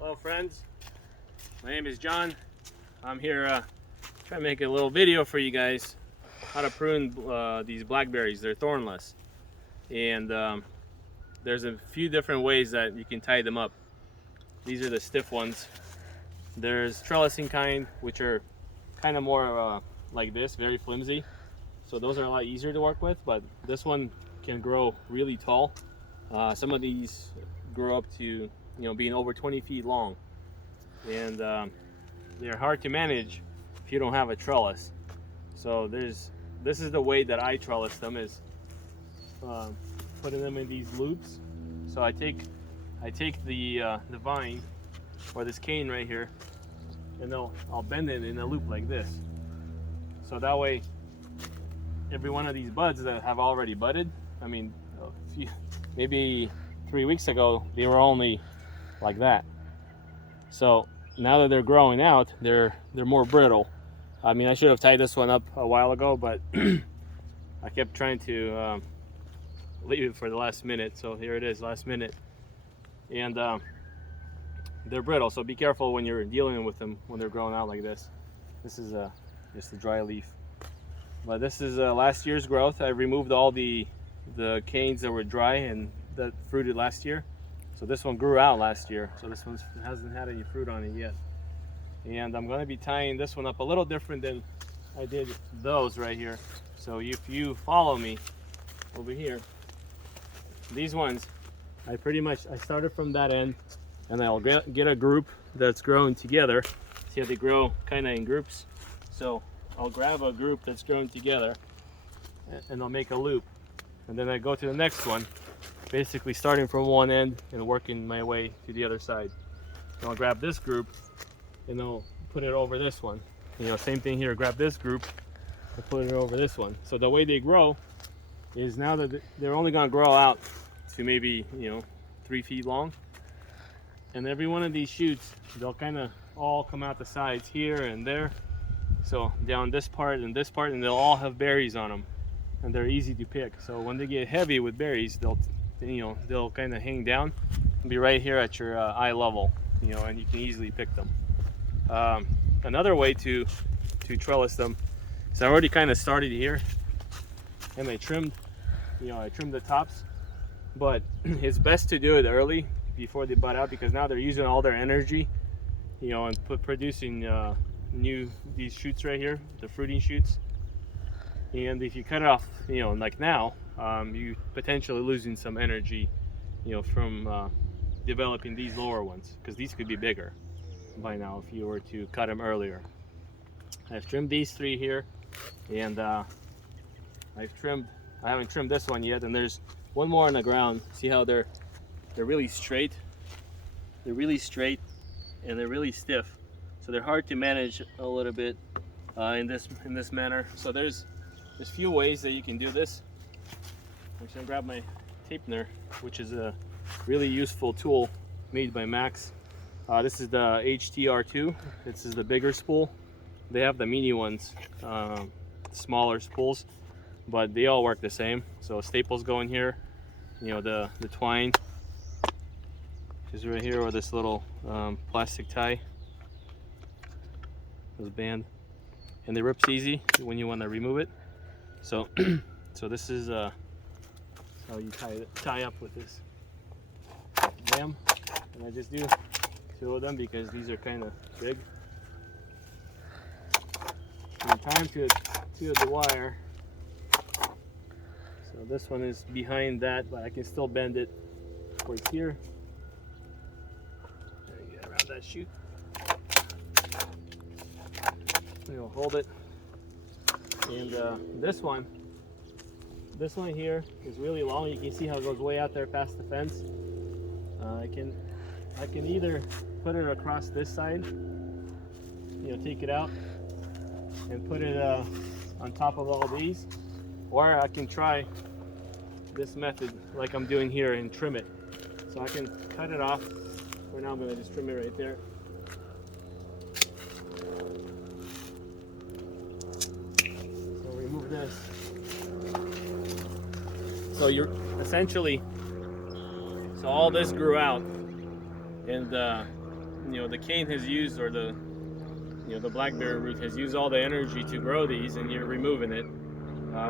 Hello friends, my name is John. I'm here trying to make a little video for you guys how to prune these blackberries. They're thornless, and there's a few different ways that you can tie them up. These are the stiff ones. There's trellising kind, which are kind of more like this, very flimsy, so those are a lot easier to work with, but this one can grow really tall. Some of these grow up to being over 20 feet long, and they're hard to manage if you don't have a trellis. So this is the way that I trellis them, is putting them in these loops. So I take the vine or this cane right here, and I'll bend it in a loop like this. So that way, every one of these buds that have already budded, I mean, maybe 3 weeks ago they were only like that. So now that they're growing out, they're more brittle. I mean, I should have tied this one up a while ago, but I kept trying to leave it for the last minute. So here it is, last minute, and they're brittle. So be careful when you're dealing with them when they're growing out like this. This is just a dry leaf, but this is last year's growth. I removed all the canes that were dry and that fruited last year. So this one grew out last year, so this one hasn't had any fruit on it yet. And I'm going to be tying this one up a little different than I did those right here. So if you follow me over here, these ones, I started from that end, and I'll get a group that's growing together. See how they grow kind of in groups? So I'll grab a group that's growing together, and I'll make a loop. And then I go to the next one, basically starting from one end and working my way to the other side. And I'll grab this group and I'll put it over this one. Same thing here, grab this group and put it over this one. So the way they grow is, now that they're only gonna grow out to maybe 3 feet long. And every one of these shoots, they'll kind of all come out the sides here and there. So down this part, and they'll all have berries on them. And they're easy to pick. So when they get heavy with berries, they'll kind of hang down and be right here at your eye level, and you can easily pick them. Another way to trellis them, so I already kind of started here, and I trimmed the tops, but it's best to do it early before they bud out, because now they're using all their energy, and producing these shoots right here, the fruiting shoots. And if you cut it off, like now, you potentially losing some energy, from developing these lower ones, because these could be bigger by now if you were to cut them earlier. I've trimmed these 3 here, and I haven't trimmed this one yet, and there's one more on the ground. See how they're really straight? They're really straight, and they're really stiff, so they're hard to manage a little bit in this manner. So there's few ways that you can do this. I'm just gonna grab my tapener, which is a really useful tool made by Max. This is the HTR2. This is the bigger spool. They have the mini ones, smaller spools, but they all work the same. So staples go in here, the twine is right here, or this little plastic tie, this band, and it rips easy when you want to remove it. So this is how you tie up with this. Bam, and I just do 2 of them because these are kind of big. And tie them to the wire. So this one is behind that, but I can still bend it towards here. There you go, around that shoot. You'll hold it. And this one here is really long. You can see how it goes way out there past the fence. I can either put it across this side, take it out and put it on top of all these, or I can try this method like I'm doing here and trim it. So I can cut it off. For now, I'm going to just trim it right there. So remove this. So you're essentially, so all this grew out, and the cane has used, or the blackberry root has used all the energy to grow these, and you're removing it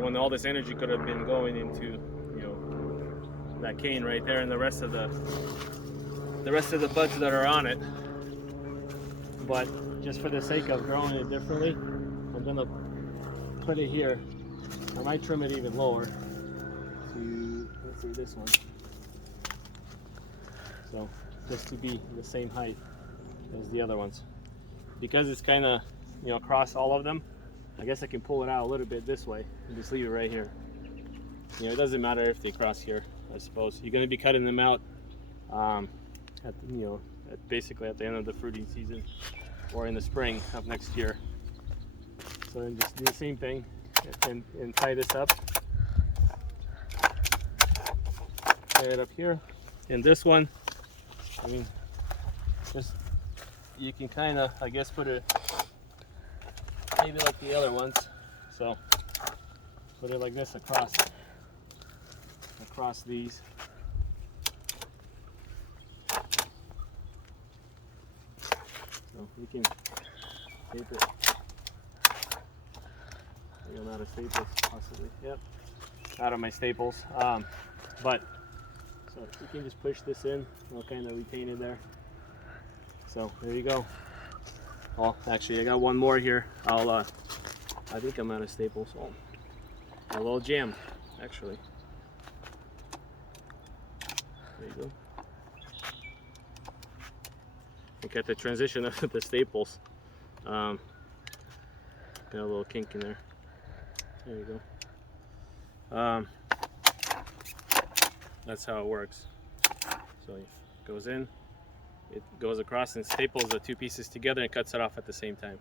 when all this energy could have been going into that cane right there, and the rest of the buds that are on it. But just for the sake of growing it differently, I'm gonna put it here. I might trim it even lower to, let's see, this one. So just to be the same height as the other ones. Because it's kind of, across all of them, I guess I can pull it out a little bit this way and just leave it right here. It doesn't matter if they cross here, I suppose. You're going to be cutting them out basically at the end of the fruiting season, or in the spring of next year. So then just do the same thing and tie this up. Tie it up here. And this one, you can kind of, I guess, put it maybe like the other ones. So put it like this across these. So you can tape it. I'm out of staples, possibly. Yep, out of my staples. But so you can just push this in. It'll kind of retain it there. So there you go. Oh, actually, I got one more here. I think I'm out of staples. Oh, a little jam, actually. There you go. Look at the transition of the staples. Got a little kink in there. There you go. That's how it works. So it goes in, it goes across and staples the two pieces together and cuts it off at the same time.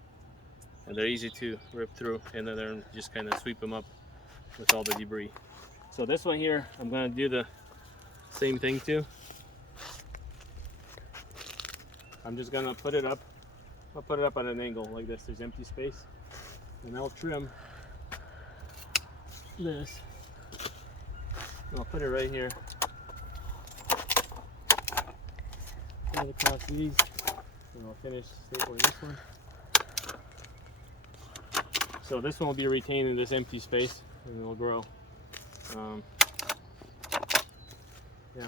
And they're easy to rip through, and then just kind of sweep them up with all the debris. So this one here, I'm going to do the same thing too. I'm just going to put it up. I'll put it up at an angle like this. There's empty space. And I'll trim this. And I'll put it right here. Put it across these. And I'll finish stapling this one. So this one will be retained in this empty space, and it'll grow. Yeah.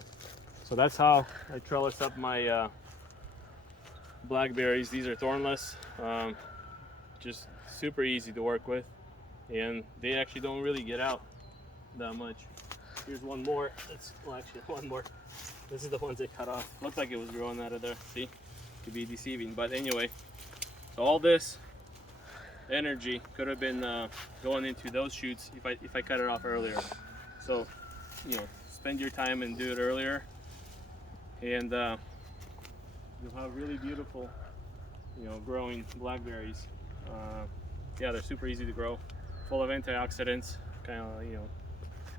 So that's how I trellis up my blackberries. These are thornless. Just super easy to work with, and they actually don't really get out that much. Here's one more. Actually one more. This is the ones they cut off. Looked like it was growing out of there. See, could be deceiving, but anyway. So all this energy could have been going into those shoots if I cut it off earlier. So spend your time and do it earlier, and you'll have really beautiful growing blackberries. Yeah, they're super easy to grow, full of antioxidants. Kind of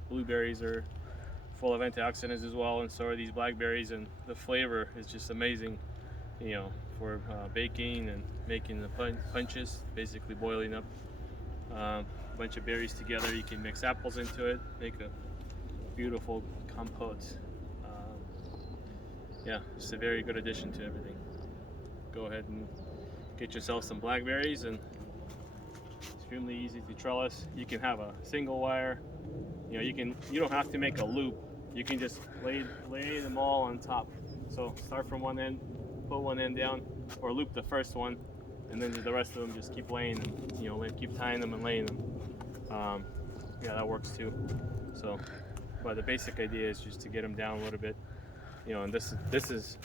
blueberries are full of antioxidants as well, and so are these blackberries, and the flavor is just amazing, for baking and making the punches, basically boiling up a bunch of berries together. You can mix apples into it, make a beautiful compote. Yeah, just a very good addition to everything. Go ahead and get yourself some blackberries, and extremely easy to trellis. You can have a single wire. You don't have to make a loop. You can just lay them all on top. So start from one end, put one end down, or loop the first one, and then the rest of them just keep laying them. Keep tying them and laying them. Yeah, that works too. So, but the basic idea is just to get them down a little bit. And this is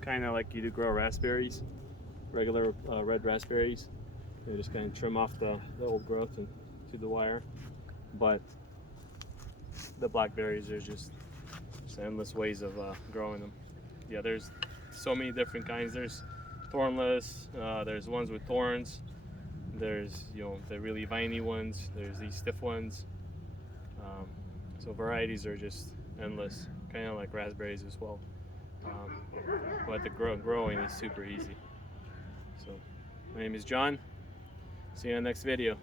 kind of like you do grow raspberries, regular red raspberries. You just kind of trim off the old growth and to the wire. But the blackberries are just endless ways of growing them. Yeah, there's so many different kinds. There's thornless, there's ones with thorns, there's the really viney ones, there's these stiff ones. So varieties are just endless, kind of like raspberries as well. But the growing is super easy. So my name is John. See you in the next video.